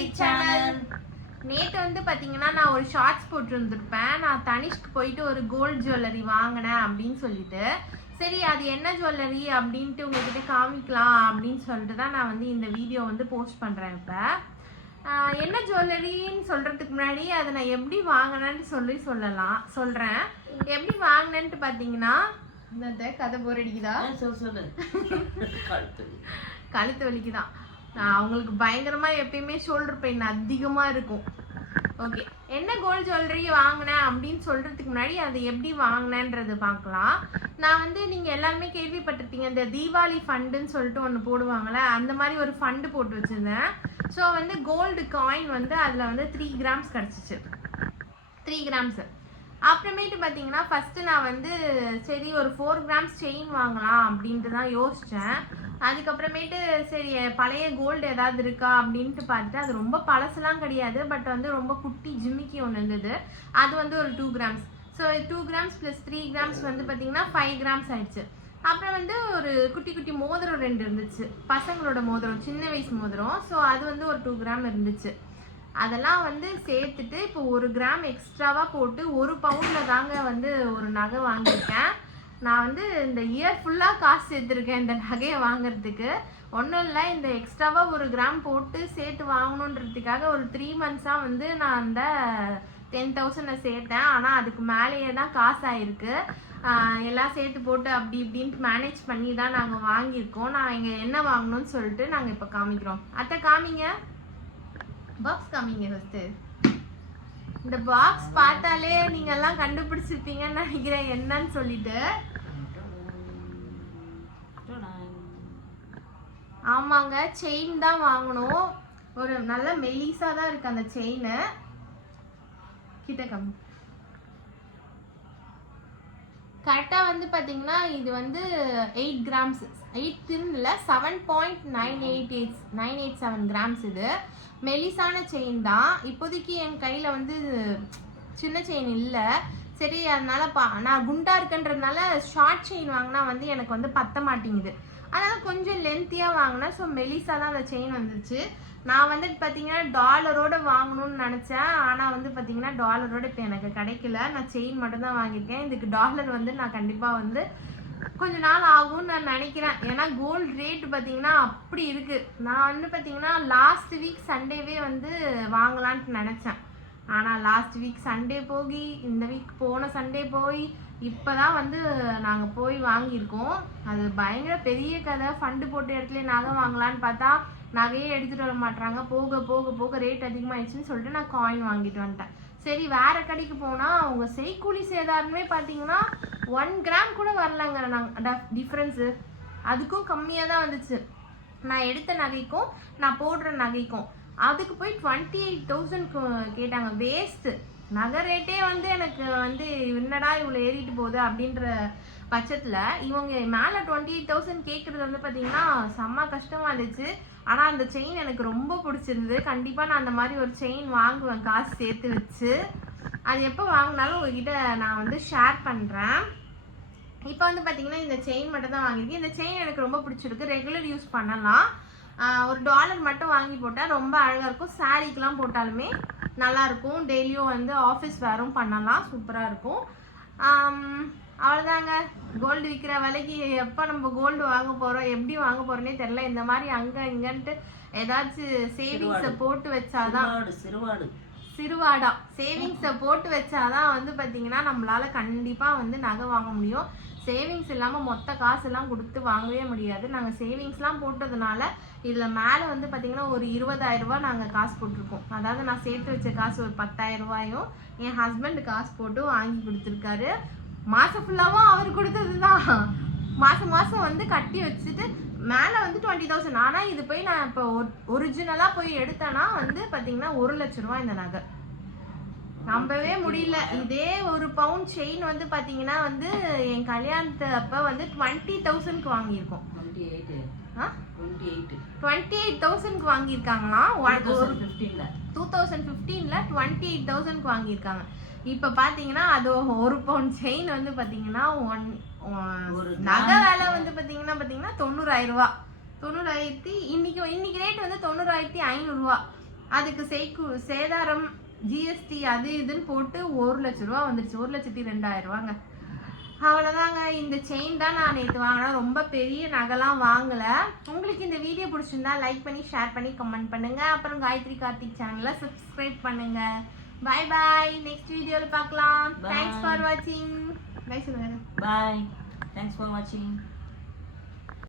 Karthik channel. நேற்று வந்து பார்த்தீங்கன்னா நான் ஒரு ஷார்ட்ஸ் போட்டிருந்துருப்பேன். நான் தனிஷ்க்கு போயிட்டு ஒரு கோல்டு ஜுவல்லரி வாங்கினேன் அப்படின்னு சொல்லிட்டு, சரி அது என்ன ஜுவல்லரி அப்படின்ட்டு உங்ககிட்ட காமிக்கலாம் அப்படின்னு சொல்லிட்டு தான் நான் வந்து இந்த வீடியோ வந்து போஸ்ட் பண்ணுறேன். இப்போ என்ன ஜுவல்லரின்னு சொல்கிறதுக்கு முன்னாடி அதை நான் எப்படி வாங்கினேன்னு சொல்கிறேன். எப்படி வாங்கினேன்ட்டு பார்த்தீங்கன்னா, இந்த கதை போர் அடிக்குதா? கழுத்து வலிக்குதான். அவங்களுக்கு பயங்கரமாக எப்பயுமே ஷோல்டர் பெயின் அதிகமாக இருக்கும். ஓகே, என்ன கோல்டு ஜுவல்லரி வாங்கினேன் அப்படின்னு சொல்கிறதுக்கு முன்னாடி அதை எப்படி வாங்கினேன்றது பார்க்கலாம். நான் வந்து நீங்கள் எல்லாருமே கேள்விப்பட்டிருப்பீங்க, இந்த தீபாவளி ஃபண்டுன்னு சொல்லிட்டு ஒன்று போடுவாங்கள்ல, அந்த மாதிரி ஒரு ஃபண்டு போட்டு வச்சுருந்தேன். ஸோ வந்து கோல்டு காயின் வந்து அதில் வந்து 3 கிராம்ஸ் கிடச்சிச்சு. 3 கிராம்ஸு. அப்புறமேட்டு பார்த்தீங்கன்னா ஃபஸ்ட்டு நான் வந்து சரி ஒரு 4 கிராம்ஸ் செயின் வாங்கலாம் அப்படின்ட்டு தான் யோசித்தேன். அதுக்கப்புறமேட்டு சரி பழைய கோல்டு ஏதாவது இருக்கா அப்படின்ட்டு பார்த்துட்டு, அது ரொம்ப பழசுலாம் கிடையாது, பட் வந்து ரொம்ப குட்டி ஜிம்மிக்கி ஒன்று இருந்தது. அது வந்து ஒரு 2 grams. So 2 grams plus 3 grams வந்து பார்த்தீங்கன்னா 5 கிராம்ஸ் ஆயிடுச்சு. அப்புறம் வந்து ஒரு குட்டி குட்டி மோதிரம் 2 இருந்துச்சு, பசங்களோட மோதிரம், சின்ன வயசு மோதிரம். ஸோ அது வந்து ஒரு 2 கிராம் இருந்துச்சு. அதெல்லாம் வந்து சேர்த்துட்டு இப்போ 1 கிராம் எக்ஸ்ட்ராவாக போட்டு 1 பவுண்டில் தாங்க வந்து ஒரு நகை வாங்கியிருக்கேன். நான் வந்து இந்த இயர் ஃபுல்லாக காசு சேர்த்துருக்கேன் இந்த நகையை வாங்குறதுக்கு. ஒன்றும் இல்லை, இந்த எக்ஸ்ட்ராவாக 1 கிராம் போட்டு சேர்த்து வாங்கணுன்றதுக்காக ஒரு 3 மந்த்ஸாக வந்து நான் அந்த 10,000 சேர்த்தேன். ஆனால் அதுக்கு மேலேயே தான் காசு ஆயிருக்கு. எல்லாம் சேர்த்து போட்டு அப்படி இப்படின்ட்டு மேனேஜ் பண்ணி தான் நாங்கள் வாங்கியிருக்கோம். நான் இங்கே என்ன வாங்கணும்னு சொல்லிட்டு நாங்கள் இப்போ காமிக்கிறோம். அத்தை காமிங்க, பாக்ஸ் காமிங்க ஃபஸ்ட்டு. இந்த பாக்ஸ் பார்த்தாலே நீங்க எல்லாம் கண்டுபிடிச்சிருப்பீங்கன்னு நினைக்கிறேன் என்னன்னு சொல்லிட்டு. ஆமாங்க, செயின் தான் வாங்கணும். ஒரு நல்ல மெலிசா தான் இருக்கு அந்த செயின். கிட்ட கம்மி கரெக்டா வந்து பாத்தீங்கன்னா இது வந்து 8 கிராம்ஸ், 8 இல்லை 7.987 கிராம்ஸ். இது மெலிசான செயின் தான். இப்போதைக்கு என் கையில் வந்து சின்ன செயின் இல்லை. சரி, அதனால நான் குண்டா இருக்குன்றதுனால ஷார்ட் செயின் வாங்கினா வந்து எனக்கு வந்து பத்த மாட்டேங்குது. அதனால் கொஞ்சம் லென்த்தியாக வாங்கினேன். ஸோ மெலிசா தான் அந்த செயின் வந்துருச்சு. நான் வந்துட்டு பார்த்தீங்கன்னா டாலரோட வாங்கணும்னு நினச்சேன். ஆனால் வந்து பார்த்தீங்கன்னா டாலரோட இப்போ எனக்கு கிடைக்கல. நான் செயின் மட்டும்தான் வாங்கியிருக்கேன். இதுக்கு டாலர் வந்து நான் கண்டிப்பாக வந்து கொஞ்ச நாள் ஆகும்னு நான் நினைக்கிறேன். ஏன்னா கோல்டு ரேட் பார்த்தீங்கன்னா அப்படி இருக்குது. நான் வந்து பார்த்தீங்கன்னா லாஸ்ட் வீக் சண்டேவே வந்து வாங்கலான்ட்டு நினச்சேன். ஆனால் லாஸ்ட் வீக் சண்டே போய் இந்த வீக் போன சண்டே போய் இப்போ தான் வந்து நாங்கள் போய் வாங்கியிருக்கோம். அது பயங்கர பெரிய கதை. ஃபண்டு போட்ட இடத்துல நகை வாங்கலான்னு பார்த்தா நகையே எடுத்துகிட்டு வர மாட்டாங்க. போக போக போக ரேட் அதிகமாகிடுச்சுன்னு சொல்லிட்டு நான் காயின் வாங்கிட்டு வந்துட்டேன். சரி, வேறு கடைக்கு போனால் அவங்க செய்கூலி சேதாரமே பார்த்தீங்கன்னா 1 கிராம் கூட வரலங்க. நாங்கள் டிஃப்ரென்ஸு அதுக்கும் கம்மியாக தான் வந்துச்சு. நான் எடுத்த நகைக்கும் நான் போடுற நகைக்கும் அதுக்கு போய் 28,000 கேட்டாங்க. வேஸ்ட்டு. நகை ரேட்டே வந்து எனக்கு வந்து என்னடா இவ்வளோ ஏறிட்டு போகுது அப்படின்ற பட்சத்தில் இவங்க மேலே 28,000 கேட்குறது வந்து பார்த்தீங்கன்னா செம்ம கஷ்டமாக இருந்துச்சு. ஆனால் அந்த செயின் எனக்கு ரொம்ப பிடிச்சிருந்தது. கண்டிப்பாக நான் அந்த மாதிரி ஒரு செயின் வாங்குவேன் காசு சேர்த்து வச்சு. அது எப்போ வாங்கினாலும் உங்ககிட்ட நான் வந்து ஷேர் பண்ணுறேன். இப்போ வந்து பார்த்தீங்கன்னா இந்த செயின் மட்டும் தான் வாங்கியிருக்கேன். இந்த செயின் எனக்கு ரொம்ப பிடிச்சிருக்கு. ரெகுலர் யூஸ் பண்ணலாம். ஒரு டாலர் மட்டும் வாங்கி போட்டால் ரொம்ப அழகாக இருக்கும். சாரீக்கெலாம் போட்டாலுமே நல்லாயிருக்கும். டெய்லியும் வந்து ஆஃபீஸ் வேரும் பண்ணலாம், சூப்பராக இருக்கும். அவ்வளோதாங்க. கோல்டு விற்கிற விலைக்கு எப்போ நம்ம கோல்டு வாங்க போகிறோம், எப்படி வாங்க போகிறோன்னே தெரில. இந்த மாதிரி அங்கே இங்கன்ட்டு ஏதாச்சும் சேவிங்ஸை போட்டு வச்சாதான், சிறுவாடா சேவிங்ஸை போட்டு வச்சாதான் வந்து பார்த்தீங்கன்னா நம்மளால் கண்டிப்பாக வந்து நகை வாங்க முடியும். சேவிங்ஸ் இல்லாமல் மொத்த காசெல்லாம் கொடுத்து வாங்கவே முடியாது. நாங்கள் சேவிங்ஸ்லாம் போட்டதுனால இதில் மேலே வந்து பார்த்திங்கன்னா ஒரு 20,000 ரூபா நாங்கள் காசு போட்டிருக்கோம். அதாவது நான் சேர்த்து வச்ச காசு ஒரு 10,000 ரூபாயும் என் ஹஸ்பண்ட் காசு போட்டு வாங்கி கொடுத்துருக்காரு. மாதம் ஃபுல்லாகவும் அவர் கொடுத்தது தான். மாதம் மாதம் வந்து கட்டி வச்சுட்டு மேலே வந்து 20,000. ஆனால் இது போய் நான் இப்போ ஒரிஜினலாக போய் எடுத்தேன்னா வந்து பார்த்திங்கன்னா 1 லட்ச ரூபா இந்த நகை. நம்பவே முடியல. இதே 1 பவுண்ட் செயின் வந்து பார்த்தீங்கன்னா வந்து என் கல்யாணத்து அப்போ வந்து 20,000 வாங்கியிருக்கோம். 28,000 வாங்கியிருக்காங்களாம். 2015ல் 28,000 வாங்கியிருக்காங்க. இப்போ பார்த்தீங்கன்னா அது 1 பவுண்ட் செயின் வந்து பார்த்தீங்கன்னா நகை வேலை வந்து பார்த்தீங்கன்னா 90,000 ரூபா. 90,000 இன்னைக்கு ரேட் வந்து 90,500 ரூபா. அதுக்கு சேதாரம் ஜிஎஸ்டி அது இதுன்னு போட்டு 1 லட்ச ரூபா வந்துருச்சு. 1,02,000 ரூபாங்க. அவ்வளோதாங்க. இந்த செயின் தான் நான் நேற்று வாங்கினேன். ரொம்ப பெரிய நகைலாம் வாங்கலை. உங்களுக்கு இந்த வீடியோ பிடிச்சிருந்தா லைக் பண்ணி ஷேர் பண்ணி கமெண்ட் பண்ணுங்க. அப்புறம் காயத்ரி கார்த்திக் சேனலை சப்ஸ்கிரைப் பண்ணுங்க. Bye bye. நெக்ஸ்ட் வீடியோவில் பார்க்கலாம். தேங்க்ஸ் ஃபார் வாட்சிங். பை சொல்லுங்க. பாய். தேங்க்ஸ் ஃபார் வாட்சிங்.